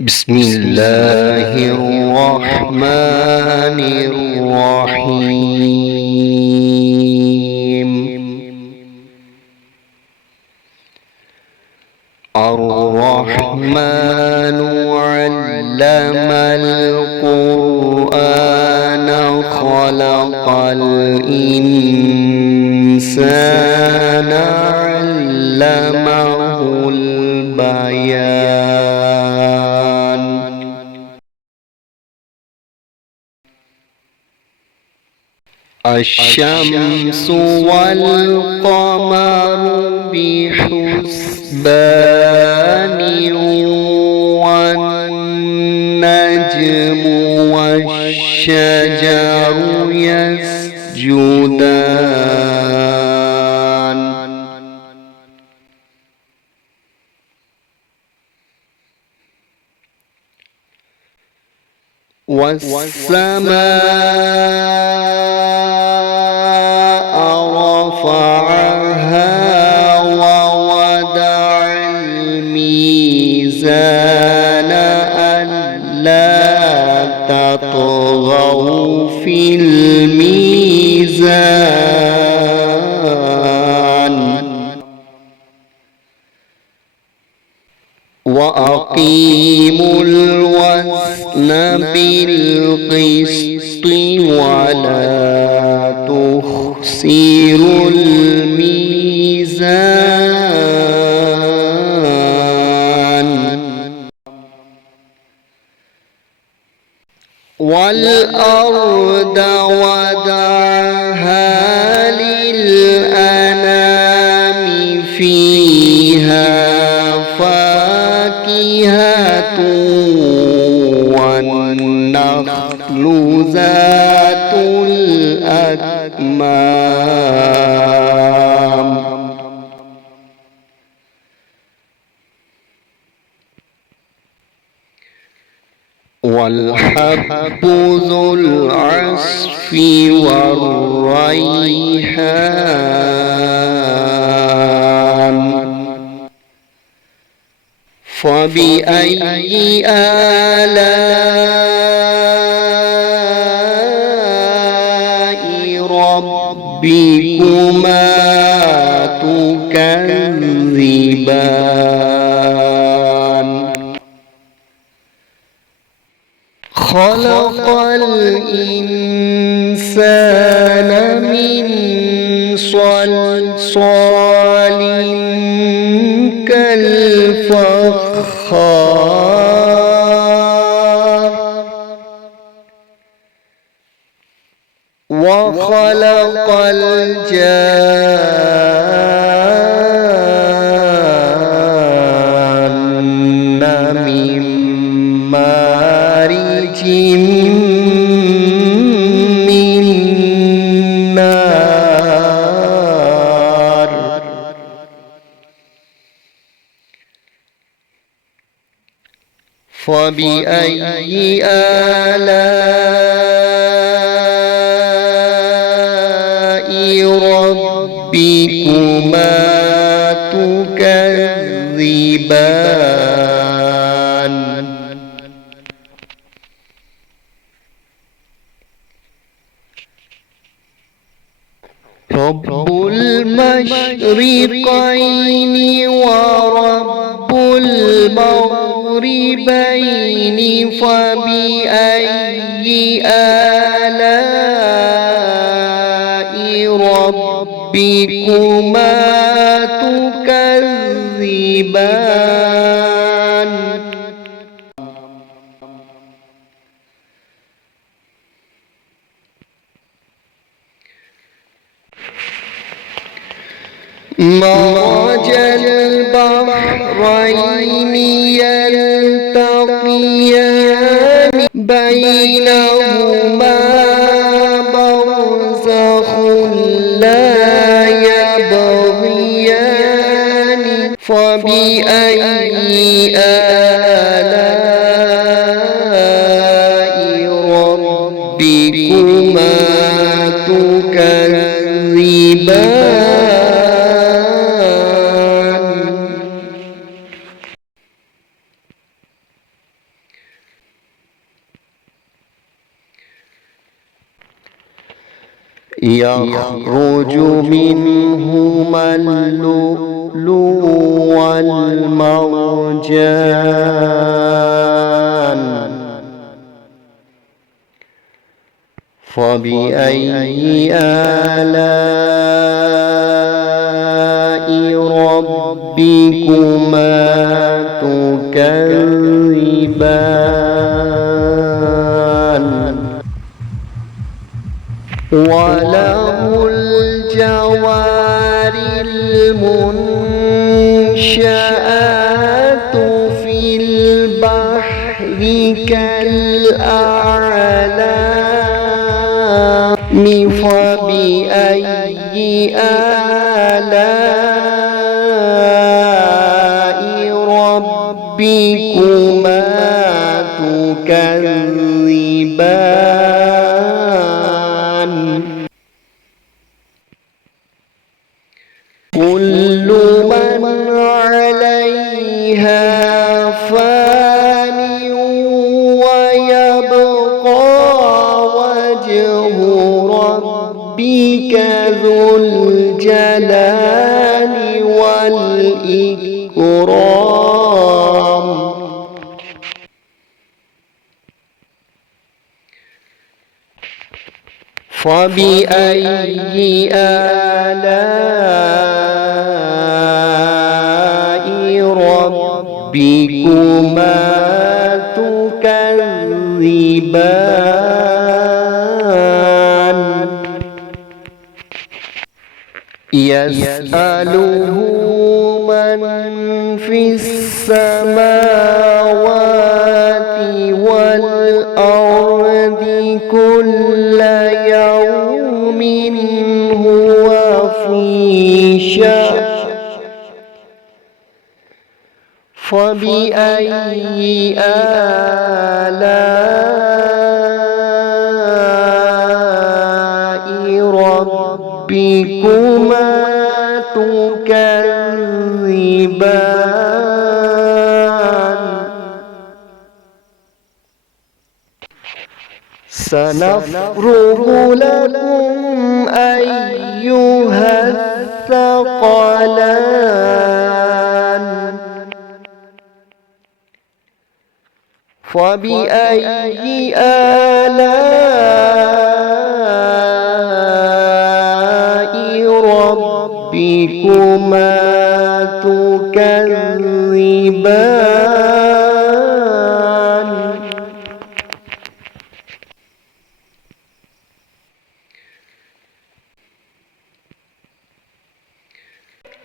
بسم الله الرحمن الرحيم. الرحمن علم القرآن خلق الإنسان علمه البيان. الشمس والقمر بحسبان والنجم والشجر يسجدان. والسماء رفعها ووضع الميزان ألا تطغوا في الميزان وأقيموا الوزن بالقسط ولا تخسروا الميزان. والأرض وضعها للأنام فيها فاكهة والنخل ذات الأكمام والحب ذو العصف والريحان. فبأي آلاء ربكما تكذبان. خلق الإنسان من صلصال كالفخار وخلق الجان من مارج من نار. فبأي آلاء ربكما تكذبان. رب المشرقين ورب المغربين فبأي آلاء ربكما تكذبان. مرج البحرين يلتقيان بينهما برزخ لا يبغيان. فبأي آلاء ربكما تكذبان. يخرج منهما اللؤلؤ والمرجان فبأي آلاء ربكما تكذبان وله الجوار المنشآت في البحر كالأعلام فبأي آلاء ربكما تكذبان كل من عليها فان ويبقى وجه ربك ذو الجلال والإكرام فبأي آلاء ربكما تكذبان يسأله من في السماوات والأرض كل يوم هو في شأن فبأي آلاء ربكما تكذبان سنفرغ لكم أيها الثقلان فبأي آلاء ربكما تكذبان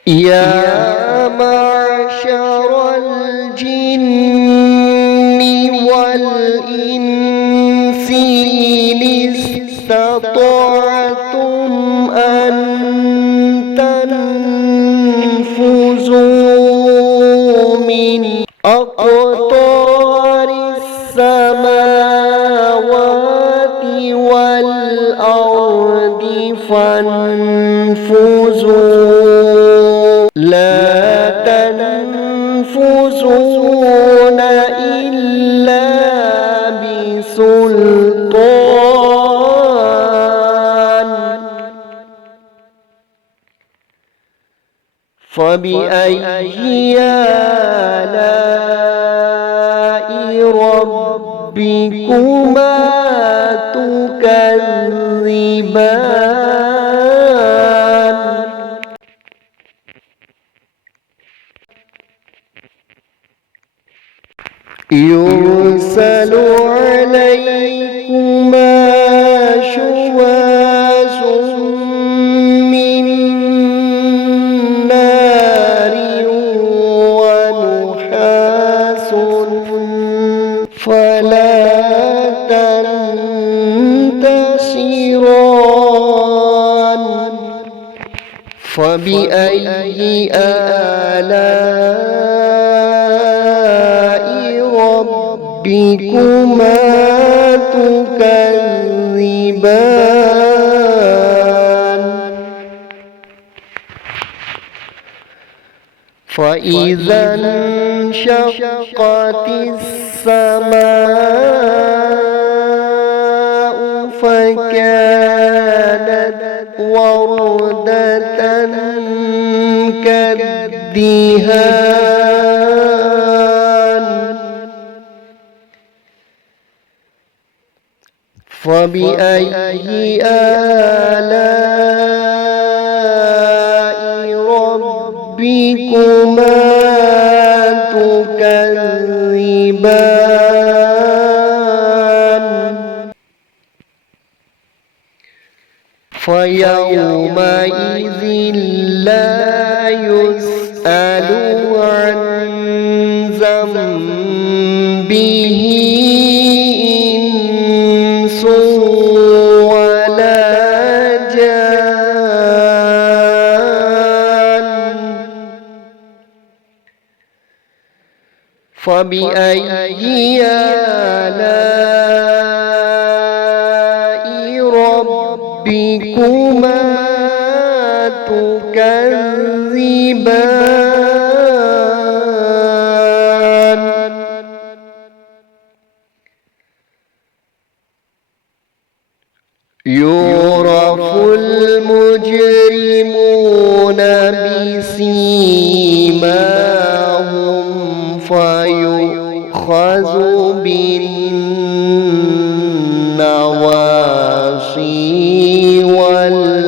يا معشر الجن والإنس إن استطعتم أن تنفذوا من أقطار السماوات والأرض فانفذوا لا تنفذون إلا بسلطان فبأي آلاء ربكما تكذبان يرسل عليكما شواظ من نار ونحاس فلا تنتصران فبأي آلاء ربكما تكذبان فإذا انشقت السماء فكانت وردة كالدهان فبأي آلاء ربكما تكذبان فيومئذ لا يسأل عن ذنبه إنس ولا جان فبأي آلاء ربكما تكذبان يعرف المجرمون بسيماهم فيؤخذ بالنواصي والأقدام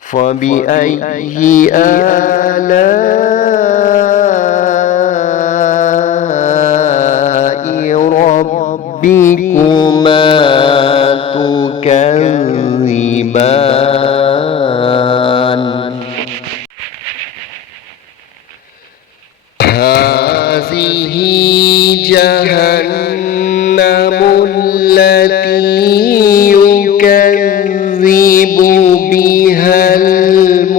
فبأي آلاء ربكما تكذبان هذه جهنم التي يكذب بها المجرمون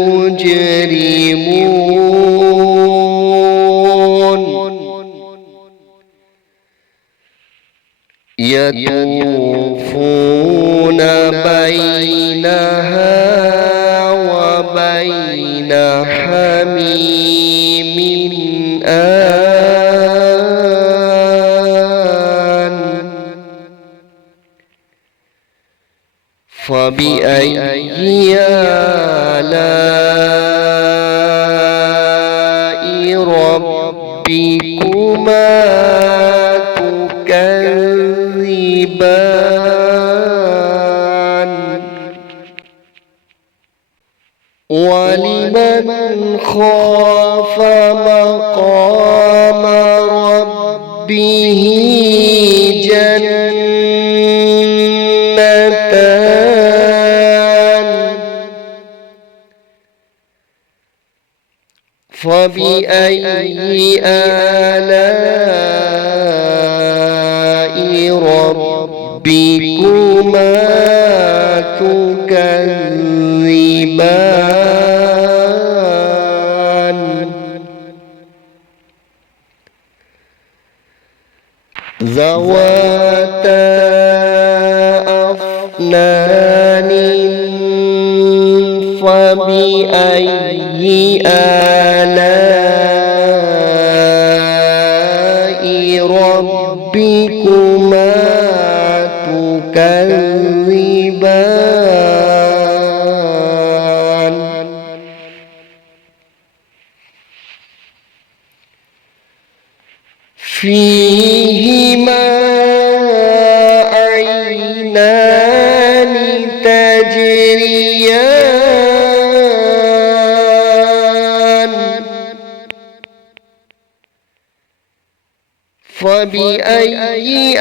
يطوفون بينها وبين حميم آن فبأي آلاء ربكما تكذبان ولمن خاف مقام ربه جنتان فبأي آلاء ربكما تكذبان ذواتا أفنان فبأي آلاء ربكما تكذبان فيهما عينان تجريان فبأي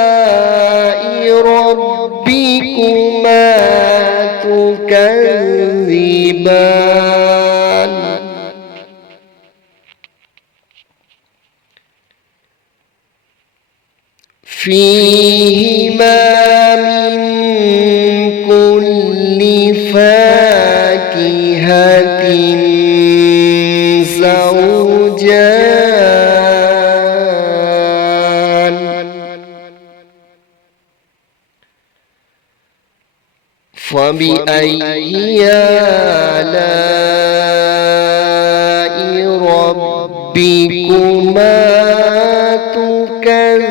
آلاء ربكما تكذبان فيهما من كل فاكهة زوجان فبأي آلاء ربكما ربكما تكذبان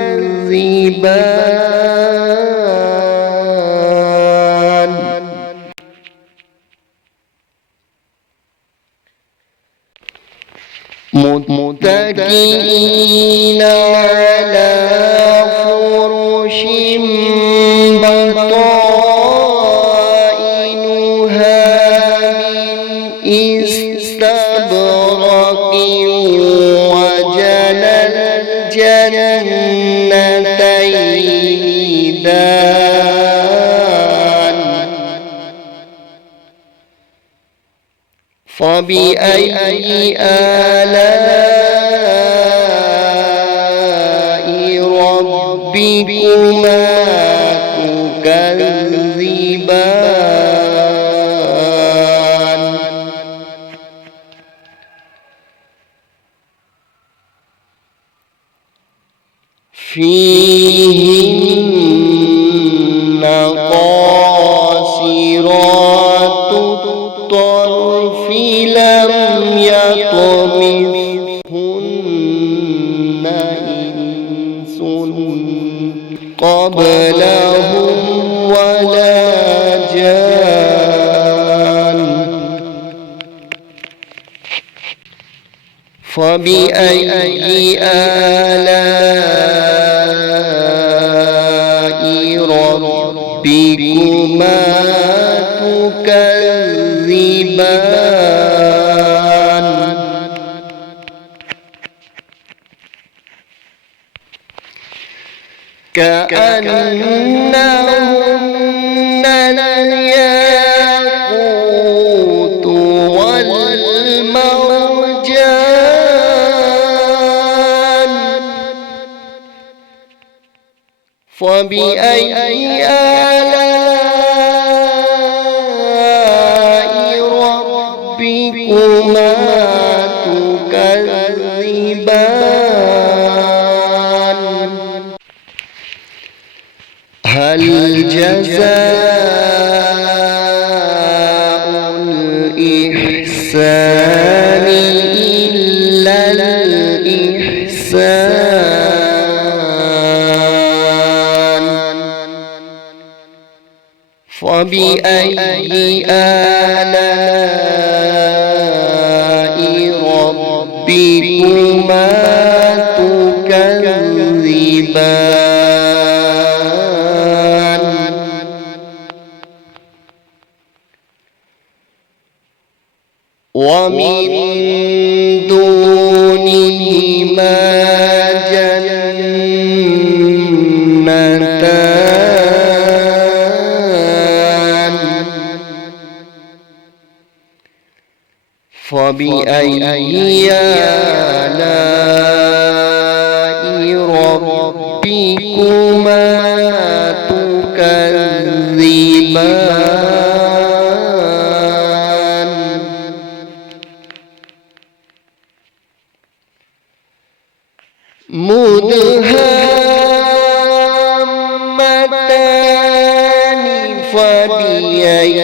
متكئين على فرش بطائنها من استبرق وجنى الجنتين دان فبأي آلاء ربكما تكذبان فيهن قاصرات الطرف لم يطمثهن إنس قبلهم ولا جان فبأي آلاء ربكما تكذبان كأنهن الياقوت والمرجان فبأي آلاء ربكما تكذبان هل جزاء الإحسان إلا الإحسان فبأي آلاء ربكما تكذبان ومن دونهما جنتان فبأي آلاء ربكما تكذبان مدهامتان فبأي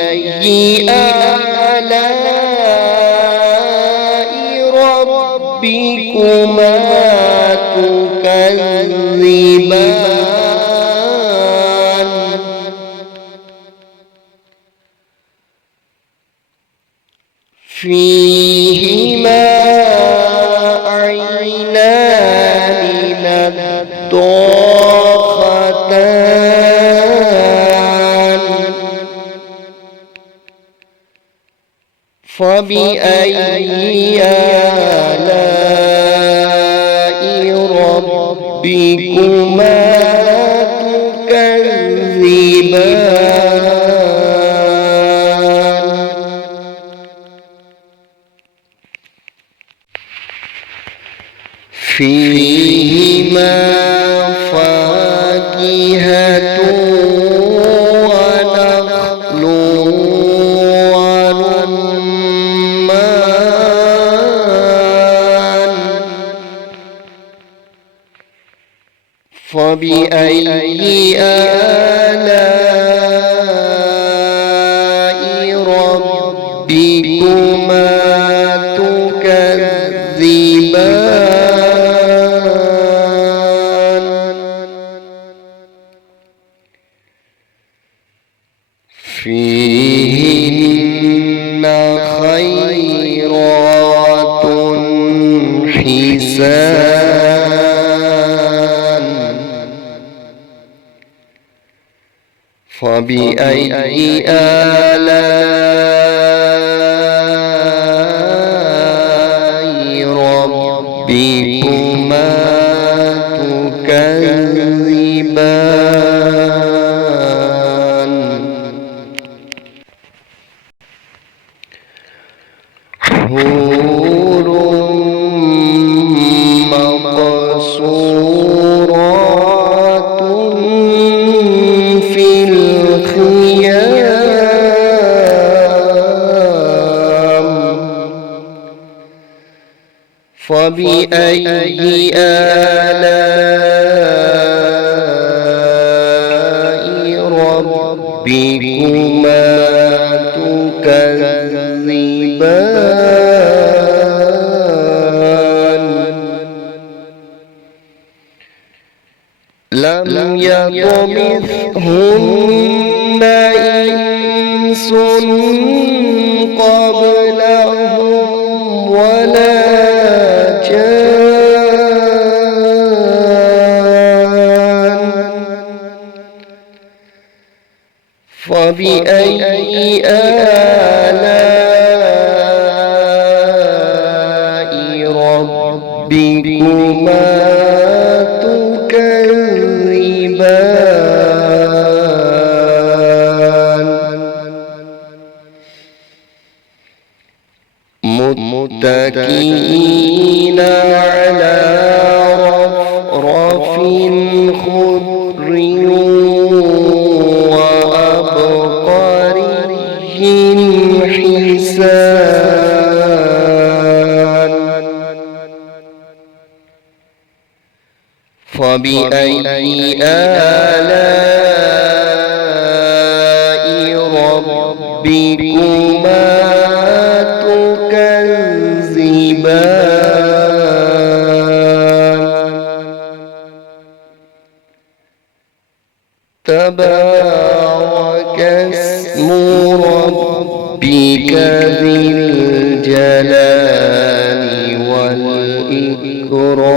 آلاء ربكما تكذبان فيهما عينان نضاختان فبأي آلاء ربكما تكذبان فيهما فاكهة ونخل ورمان فبأي آلاء ربكما تكذبان الإنسان فبأي آلاء ربكما تكذبان حور مقصورات في الخيام فبأي آلاء ربكما تكذبان لم يطمثهن إنس قبلهم ولا جان فبأي آلاء ربكما تكذبان متكئين على رفرف خضر وعبقري حسان فبأي آلاء ربكما تكذبان تبارك اسم ربك ذي الجلال والإكرام